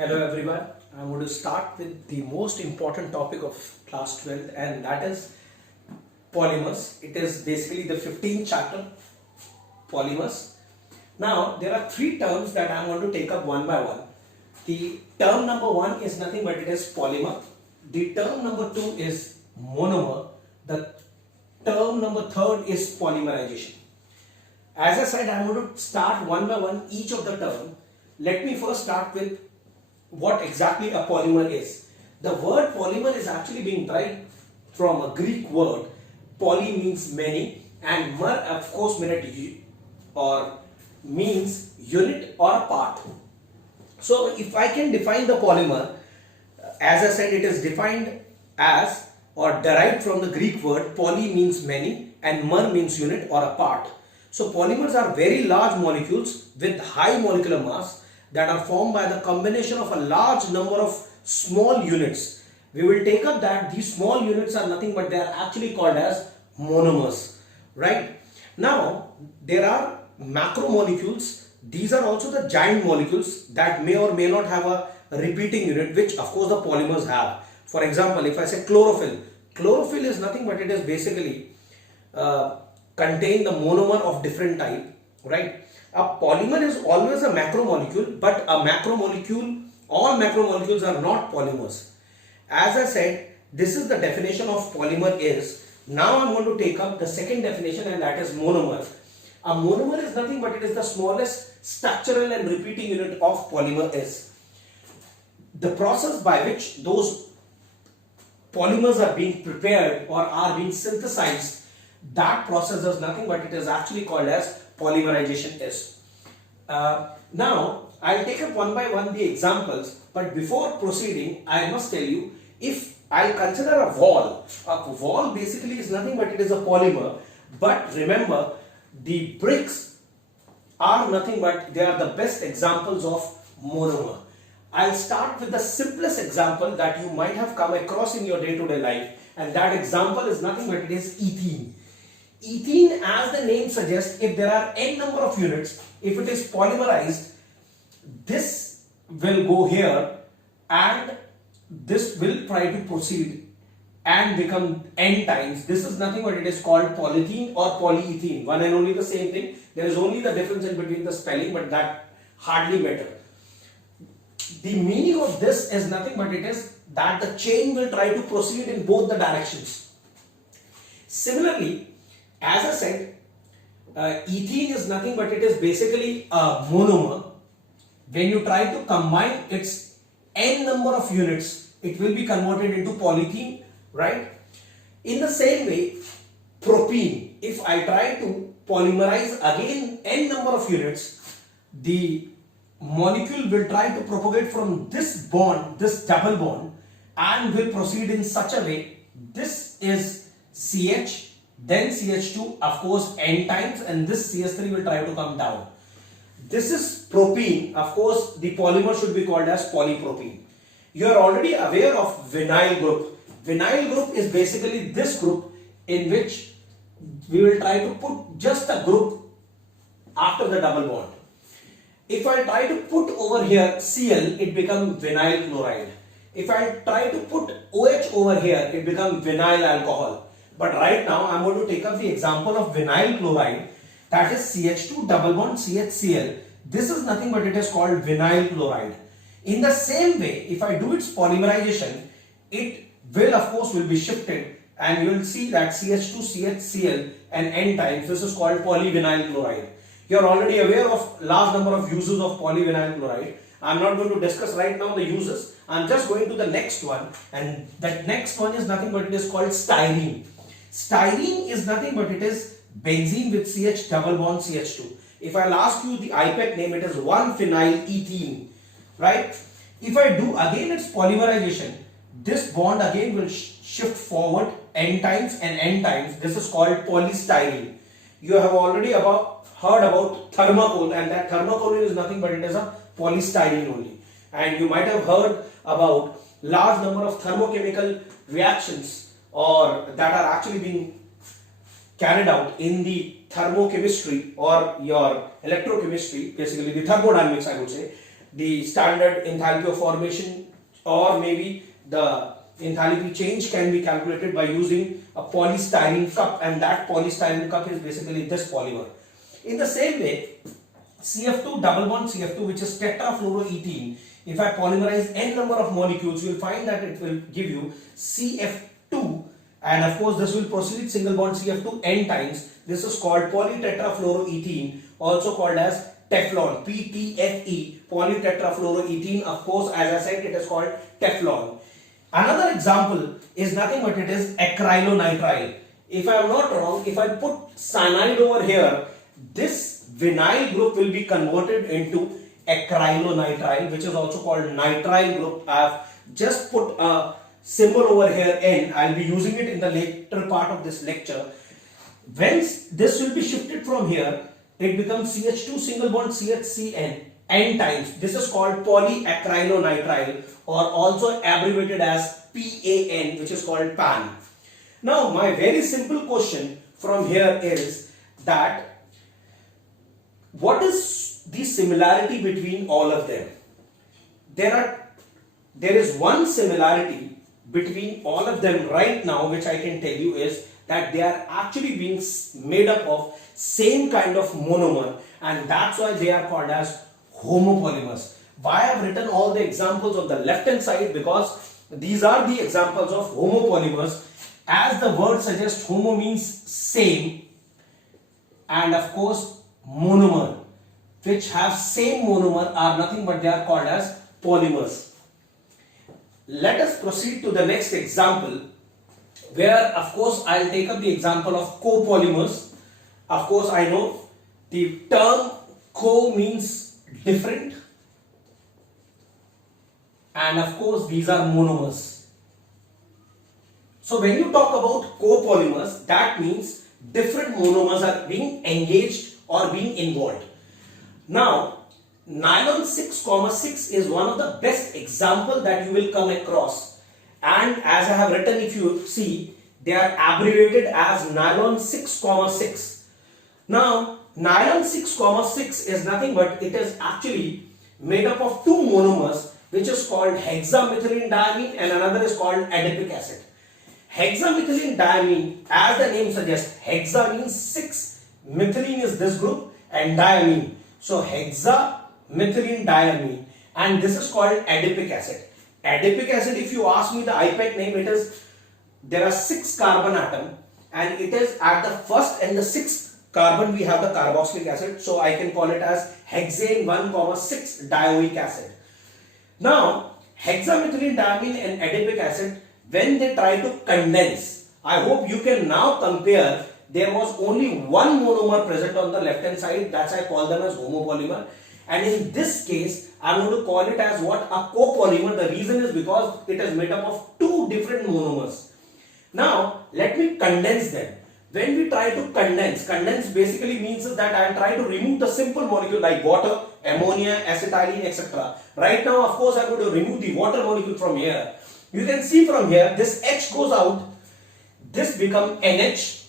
Hello everyone. I'm going to start with the most important topic of class 12, and that is polymers. It is basically the 15th chapter, polymers. Now there are three terms that I'm going to take up one by one. The term number one is nothing but it is polymer. The term number two is monomer. The term number third is polymerization. As I said, I'm going to start one by one each of the term. Let me first start with what exactly a polymer is. The word polymer is actually being derived from a Greek word. Poly means many and mer of course means unit or part. So if I can define the polymer, as I said, it is defined as or derived from the Greek word. Poly means many and mer means unit or a part. So polymers are very large molecules with high molecular mass that are formed by the combination of a large number of small units. We will take up that these small units are nothing but they are actually called as monomers, right? Now there are macromolecules. These are also the giant molecules that may or may not have a repeating unit, which of course the polymers have. For example, if I say chlorophyll is nothing but it is basically contain the monomer of different type, right? A polymer is always a macromolecule, but all macromolecules are not polymers. As I said, this is the definition of polymer is. Now I'm going to take up the second definition, and that is monomer. A monomer is nothing but it is the smallest structural and repeating unit of polymer is. The process by which those polymers are being prepared or are being synthesized, that process is nothing but it is actually called as polymerization is. Now I'll take up one by one the examples, but before proceeding I must tell you, if I consider a wall basically is nothing but it is a polymer, but remember the bricks are nothing but they are the best examples of monomer. I'll start with the simplest example that you might have come across in your day-to-day life, and that example is nothing but it is ethene. Ethene, as the name suggests, if there are n number of units, if it is polymerized, this will go here and this will try to proceed and become n times. This is nothing but it is called polythene or polyethene. One and only the same thing. There is only the difference in between the spelling, but that hardly matter. The meaning of this is nothing but it is that the chain will try to proceed in both the directions. Similarly, as I said, ethene is nothing but it is basically a monomer. When you try to combine its n number of units, it will be converted into polythene, right? In the same way, propene, if I try to polymerize again n number of units, the molecule will try to propagate from this bond, this double bond, and will proceed in such a way. This is CH, then CH2, of course n times, and this CH3 will try to come down. This is propene. Of course the polymer should be called as polypropene. You are already aware of vinyl group. Vinyl group is basically this group in which we will try to put just a group after the double bond. If I try to put over here Cl, it becomes vinyl chloride. If I try to put OH over here, it becomes vinyl alcohol. But right now I am going to take up the example of vinyl chloride, that is CH2 double bond CHCl. This is nothing but it is called vinyl chloride. In the same way, if I do its polymerization, it will of course will be shifted, and you will see that CH2 CHCl and n times. This is called polyvinyl chloride. You are already aware of large number of uses of polyvinyl chloride. I am not going to discuss right now the uses. I am just going to the next one, and that next one is nothing but it is called styrene. Styrene is nothing but it is benzene with CH double bond CH2. If I'll ask you the IPAC name, it is 1-phenyl ethene, right? If I do again its polymerization, this bond again will shift forward n times and n times. This is called polystyrene. You have already heard about thermocol, and that thermocol is nothing but it is a polystyrene only. And you might have heard about large number of thermochemical reactions or that are actually being carried out in the thermochemistry or your electrochemistry, basically the thermodynamics I would say, the standard enthalpy of formation, or maybe the enthalpy change can be calculated by using a polystyrene cup, and that polystyrene cup is basically this polymer. In the same way, CF2 double bond CF2, which is tetrafluoroethene, if I polymerize n number of molecules, you will find that it will give you CF2, and of course this will proceed single bond CF2 n times. This is called polytetrafluoroethene, also called as Teflon, PTFE, polytetrafluoroethene. Of course, as I said, it is called Teflon. Another example is nothing but it is acrylonitrile. If I am not wrong, if I put cyanide over here, this vinyl group will be converted into acrylonitrile, which is also called nitrile group. I have just put a symbol over here N. I will be using it in the later part of this lecture. When this will be shifted from here, it becomes CH2 single bond CHCN n times. This is called polyacrylonitrile, or also abbreviated as PAN, which is called PAN. Now my very simple question from here is that what is the similarity between all of them? There is one similarity between all of them right now, which I can tell you is that they are actually being made up of same kind of monomer, and that's why they are called as homopolymers. Why I have written all the examples on the left hand side? Because these are the examples of homopolymers. As the word suggests, homo means same, and of course monomer, which have same monomer, are nothing but they are called as polymers. Let us proceed to the next example, where of course I will take up the example of copolymers. Of course I know the term co means different, and of course these are monomers. So when you talk about copolymers, that means different monomers are being engaged or being involved. Now nylon 6,6 is one of the best example that you will come across, and as I have written, if you see, they are abbreviated as nylon 6,6. Now nylon 6,6 is nothing but it is actually made up of two monomers, which is called hexamethylene diamine and another is called adipic acid. Hexamethylene diamine, as the name suggests, hexa means 6, methylene is this group, and diamine. So hexamethylene diamine, and this is called adipic acid. Adipic acid, if you ask me the IPAC name, it is, there are 6 carbon atom, and it is at the first and the 6th carbon we have the carboxylic acid, so I can call it as hexane 1,6 dioic acid. Now hexamethylene diamine and adipic acid, when they try to condense, I hope you can now compare. There was only one monomer present on the left hand side, that's I call them as homopolymer, and in this case I am going to call it as what? A copolymer. The reason is because it is made up of two different monomers. Now let me condense them. When we try to condense basically means that I am trying to remove the simple molecule like water, ammonia, acetylene, etc. Right now, of course, I am going to remove the water molecule from here. You can see from here, this H goes out, this becomes NH,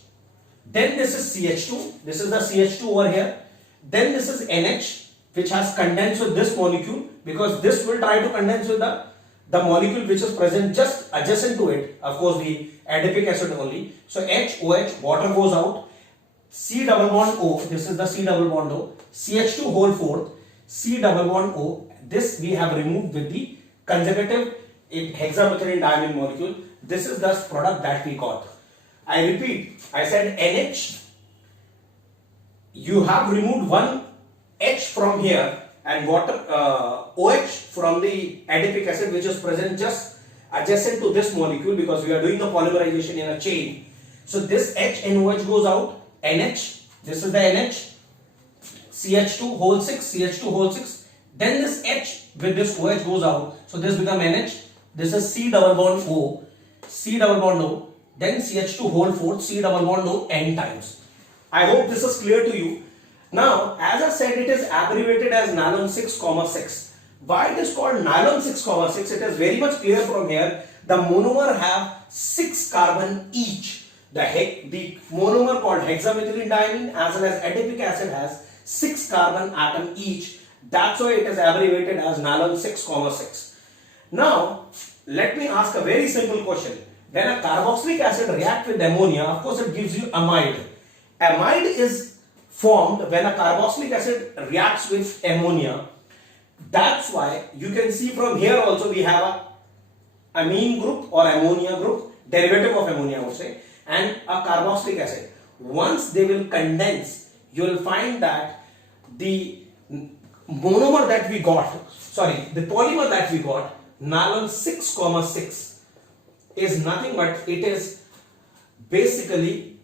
then this is CH2, this is the CH2 over here, then this is NH, which has condensed with this molecule, because this will try to condense with the molecule which is present just adjacent to it, of course the adipic acid only. So HOH, water goes out, C double bond O, this is the C double bond O, CH2 whole fourth, C double bond O, this we have removed with the conjugative hexamethylene diamine molecule. This is the product that we got. I repeat, I said NH, you have removed one H from here and water OH from the adipic acid, which is present just adjacent to this molecule, because we are doing the polymerization in a chain. So this H and OH goes out, NH, this is the NH, CH2 whole 6, CH2 whole 6, then this H with this OH goes out, so this becomes NH, this is C double bond O, C double bond O, then CH2 whole 4, C double bond O n times. I hope this is clear to you. Now, as I said, it is abbreviated as nylon 6,6. Why it is called nylon 6,6? It is very much clear from here. The monomer have 6 carbon each. The monomer called hexamethylene diamine as well as adipic acid has 6 carbon atom each, That's why it is abbreviated as nylon 6,6. Now, let me ask a very simple question. When a carboxylic acid reacts with ammonia, of course it gives you amide. Amide is formed when a carboxylic acid reacts with ammonia. That's why you can see from here also we have a amine group or ammonia group, derivative of ammonia I would say, and a carboxylic acid. Once they will condense, you will find that the monomer that we got, the polymer that we got, nylon 6,6, is nothing but it is basically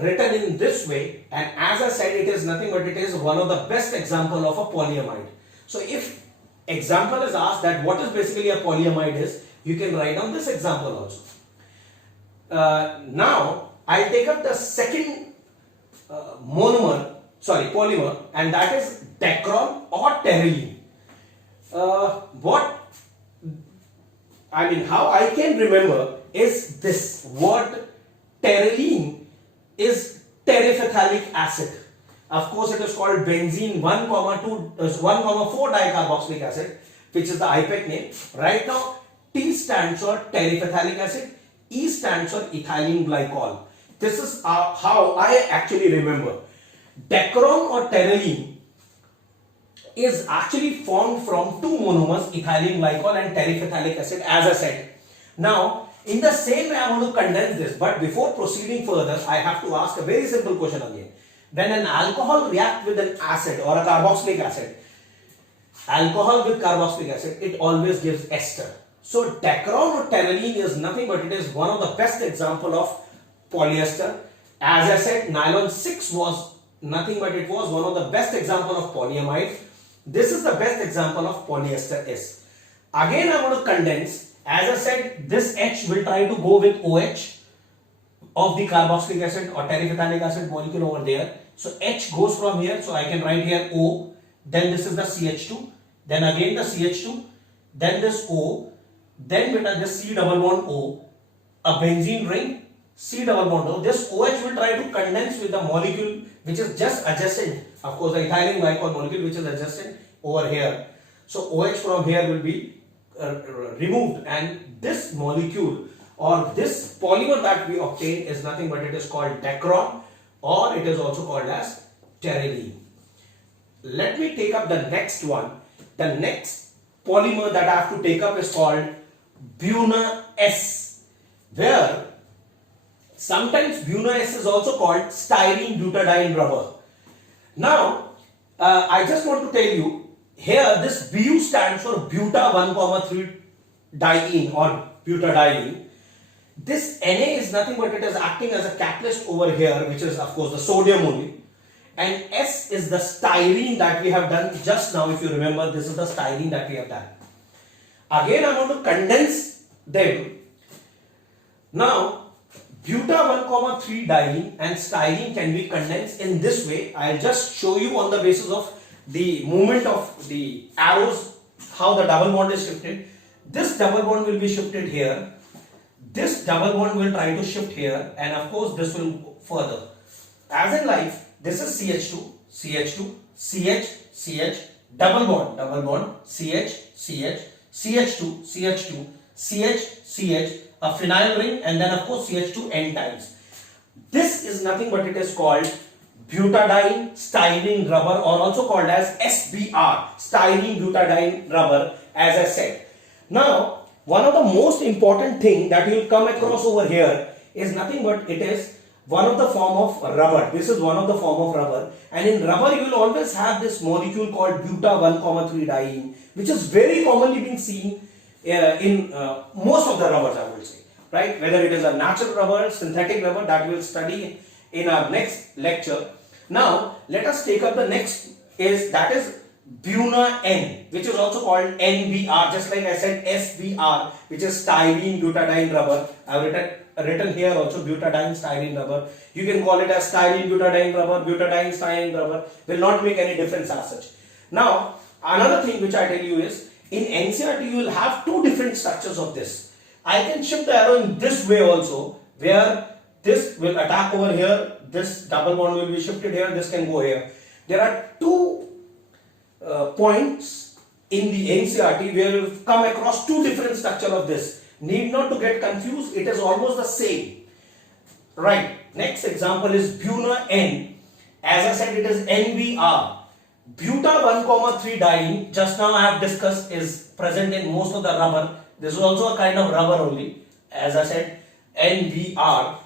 written in this way, and as I said, it is nothing but it is one of the best example of a polyamide. So if example is asked that what is basically a polyamide is, you can write down this example also. Now I'll take up the second polymer, and that is dacron or terylene. How I can remember is this word terylene is terephthalic acid. Of course, it is called benzene 1,4 dicarboxylic acid, which is the IPAC name. Right now, T stands for terephthalic acid, E stands for ethylene glycol. This is how I actually remember. Dacron or terylene is actually formed from two monomers, ethylene glycol and terephthalic acid, as I said. Now, in the same way, I want to condense this, but before proceeding further, I have to ask a very simple question again. When an alcohol reacts with an acid or a carboxylic acid, alcohol with carboxylic acid, it always gives ester. So, dacron or terylene is nothing but it is one of the best example of polyester. As I said, nylon 6 was nothing but it was one of the best example of polyamide. This is the best example of polyester S. Again, I want to condense. As I said, this H will try to go with OH of the carboxylic acid or terephthalic acid molecule over there. So H goes from here. So I can write here O. Then this is the CH2. Then again the CH2. Then this O. Then this C double bond O. A benzene ring. C double bond O. This OH will try to condense with the molecule which is just adjacent. Of course, the ethylene glycol molecule which is adjacent over here. So OH from here will be removed, and this molecule or this polymer that we obtain is nothing but it is called dacron, or it is also called as terylene. Let me take up the next one. The next polymer that I have to take up is called Buna S, where sometimes Buna S is also called styrene butadiene rubber. Now, I just want to tell you, here this Bu stands for buta 1,3 diene or butadiene. This Na is nothing but it is acting as a catalyst over here, which is of course the sodium only. And S is the styrene that we have done just now. If you remember, this is the styrene that we have done. Again, I want to condense them. Now, buta 1,3 diene and styrene can be condensed in this way. I'll just show you on the basis of the movement of the arrows, how the double bond is shifted. This double bond will be shifted here. This double bond will try to shift here, and of course this will go further. As in life, this is CH2, CH2, CH, CH, double bond, CH, CH, CH2, CH2, CH, CH, a phenyl ring, and then of course CH2 n times. This is nothing but it is called butadiene styrene rubber, or also called as SBR, styrene butadiene rubber, as I said. Now, one of the most important thing that you will come across over here is nothing but it is one of the form of rubber. This is one of the form of rubber, and in rubber you will always have this molecule called buta 1,3 diene, which is very commonly being seen in most of the rubbers, I would say, right? Whether it is a natural rubber, synthetic rubber, that we will study in our next lecture. Now, let us take up the next that is Buna N, which is also called NBR, just like I said SBR, which is styrene butadiene rubber. I have written here also butadiene styrene rubber. You can call it as styrene butadiene rubber, butadiene styrene rubber, will not make any difference as such. Now, another thing which I tell you is, in NCERT you will have two different structures of this. I can shift the arrow in this way also, where this will attack over here, this double bond will be shifted here, this can go here. There are two points in the NCRT where you'll come across two different structure of this. Need not to get confused, it is almost the same. Right, next example is Buna N. As I said, it is NBr. Buta 1,3 diene, just now I have discussed, is present in most of the rubber. This is also a kind of rubber only. As I said, NBr.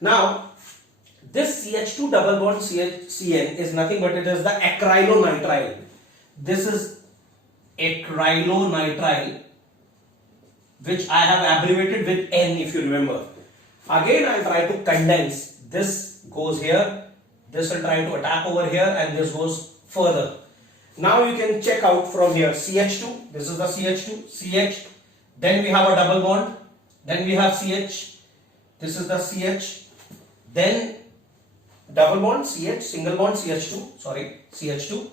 Now, this CH2 double bond CN is nothing but it is the acrylonitrile. This is acrylonitrile, which I have abbreviated with N if you remember. Again, I will try to condense. This goes here, this will try to attack over here, and this goes further. Now you can check out from here CH2, this is the CH2, CH, then we have a double bond, then we have CH, this is the CH, then double bond CH, single bond CH2, sorry, CH2,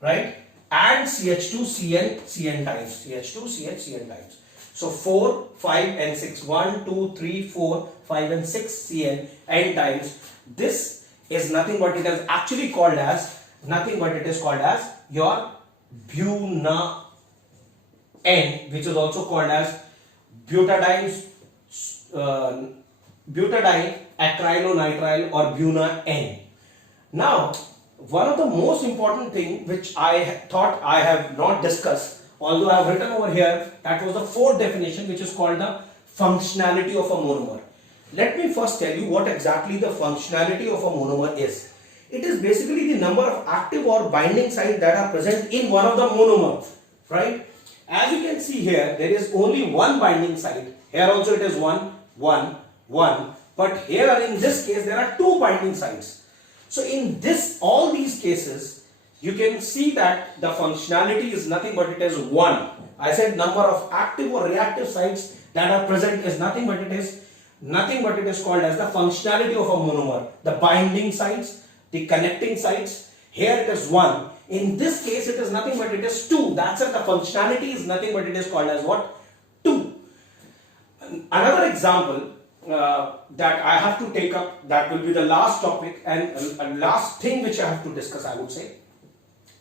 right? And CH2 CN, CN times, CH2 CH, CN times. So 4, 5 and 6, 1, 2, 3, 4, 5 and 6 CN, N times. This is nothing but it is actually called as, your Buna N, which is also called as butadiene acrylonitrile or Buna N. Now, one of the most important thing which I thought I have not discussed, although I have written over here, that was the fourth definition, which is called the functionality of a monomer. Let me first tell you what exactly the functionality of a monomer is. It is basically the number of active or binding sites that are present in one of the monomer, right? As you can see here, there is only one binding site. Here also it is 1, 1, 1. But here in this case, there are two binding sites. So in all these cases, you can see that the functionality is nothing but it is 1. I said number of active or reactive sites that are present is nothing but it is called as the functionality of a monomer. The binding sites, the connecting sites, here it is 1. In this case, it is nothing but it is 2. That's it. The functionality is nothing but it is called as what? 2. Another example that I have to take up, that will be the last topic and last thing which I have to discuss, I would say,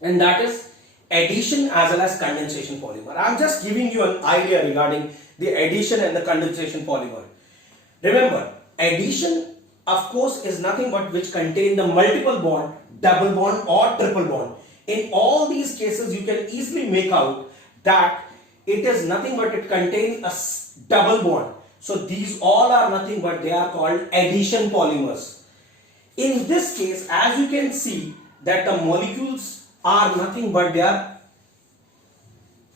and that is addition as well as condensation polymer. I am just giving you an idea regarding the addition and the condensation polymer. Remember, addition of course is nothing but which contain the multiple bond, double bond or triple bond. In all these cases, you can easily make out that it is nothing but it contains a double bond. So these all are nothing but they are called addition polymers. In this case, as you can see that the molecules are nothing but they are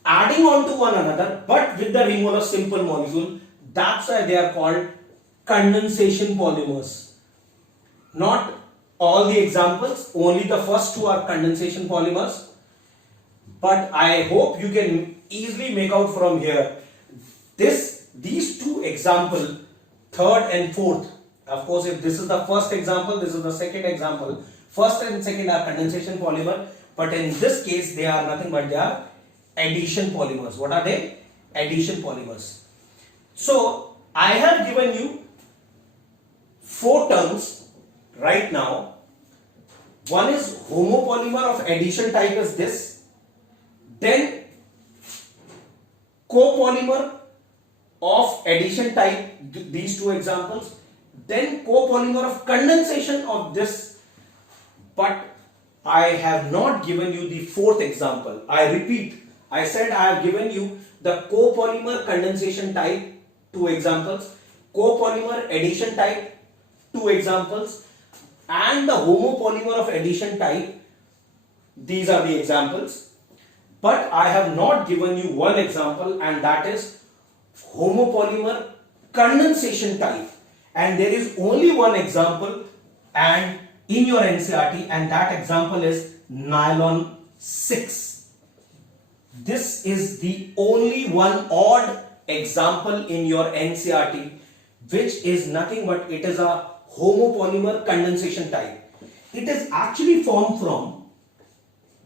adding on to one another but with the removal of simple molecule. That's why they are called condensation polymers. Not all the examples, only the first two are condensation polymers. But I hope you can easily make out from here these two examples, third and fourth. Of course, if this is the first example, this is the second example. First and second are condensation polymer, but in this case they are nothing but they are addition polymers. What are they? Addition polymers. So I have given you 4 terms right now. One is homopolymer of addition type is this, then copolymer of addition type, these two examples, then copolymer of condensation of this, but I have not given you the fourth example. I repeat, I said I have given you the copolymer condensation type, 2 examples, copolymer addition type, 2 examples, and the homopolymer of addition type. These are the examples, but I have not given you one example, and that is homopolymer condensation type, and there is only one example and in your NCRT, and that example is nylon 6. This is the only one odd example in your NCRT, which is nothing but it is a homopolymer condensation type. It is actually formed from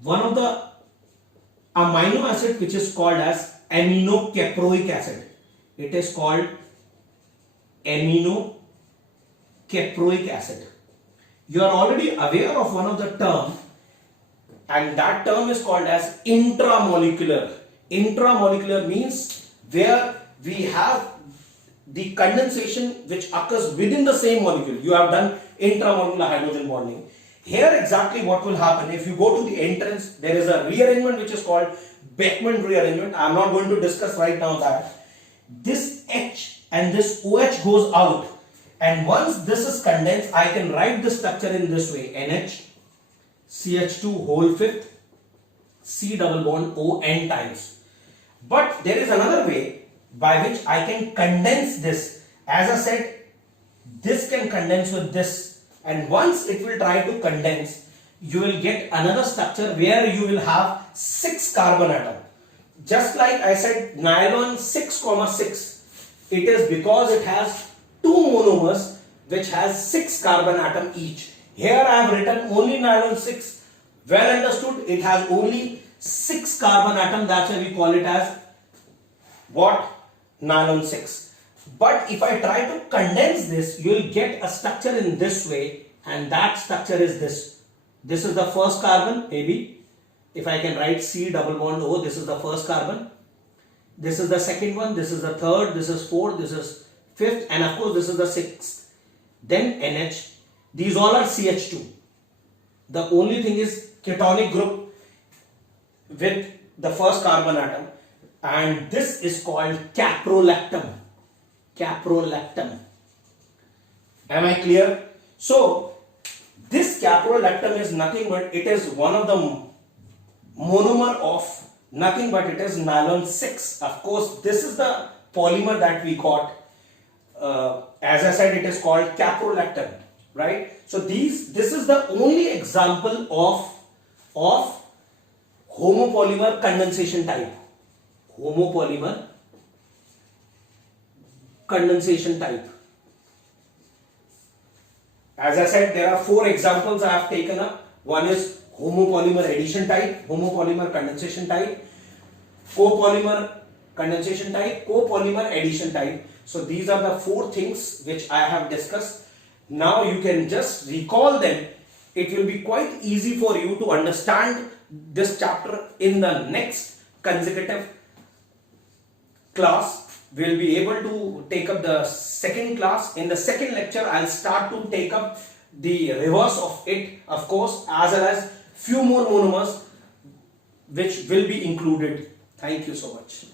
one of the amino acid which is called as aminocaproic acid. It is called aminocaproic acid. You are already aware of one of the term and that term is called as intramolecular. Intramolecular means where we have the condensation which occurs within the same molecule. You have done intramolecular hydrogen bonding. Here exactly what will happen, if you go to the entrance, there is a rearrangement which is called Beckmann rearrangement. I am not going to discuss right now that. This H and this OH goes out, and once this is condensed, I can write the structure in this way: NH, CH2 whole fifth, C double bond O n times. But there is another way by which I can condense this. As I said, this can condense with this, and once it will try to condense, you will get another structure where you will have 6 carbon atom. Just like I said, nylon 6,6, it is because it has 2 monomers which has 6 carbon atom each. Here I have written only nylon 6. Well understood, it has only 6 carbon atom, that's why we call it as what? Nylon 6. But if I try to condense this, you will get a structure in this way, and that structure is this. This is the first carbon, maybe. If I can write C double bond O, this is the first carbon. This is the second one, this is the third, this is fourth, this is fifth, and of course this is the sixth. Then NH. These all are CH2. The only thing is ketonic group with the first carbon atom, and this is called caprolactam. Caprolactam. Am I clear? So this caprolactam is nothing but it is one of the monomer of nothing but it is nylon 6. Of course, this is the polymer that we got. As I said, it is called caprolactam, right? So this is the only example of homopolymer condensation type. Homopolymer condensation type. As I said, there are 4 examples I have taken up. One is homopolymer addition type, homopolymer condensation type, copolymer condensation type, copolymer addition type. So these are the 4 things which I have discussed. Now you can just recall them. It will be quite easy for you to understand this chapter in the next consecutive class. We'll be able to take up the second class. In the second lecture, I'll start to take up the reverse of it, of course, as well as few more monomers which will be included. Thank you so much.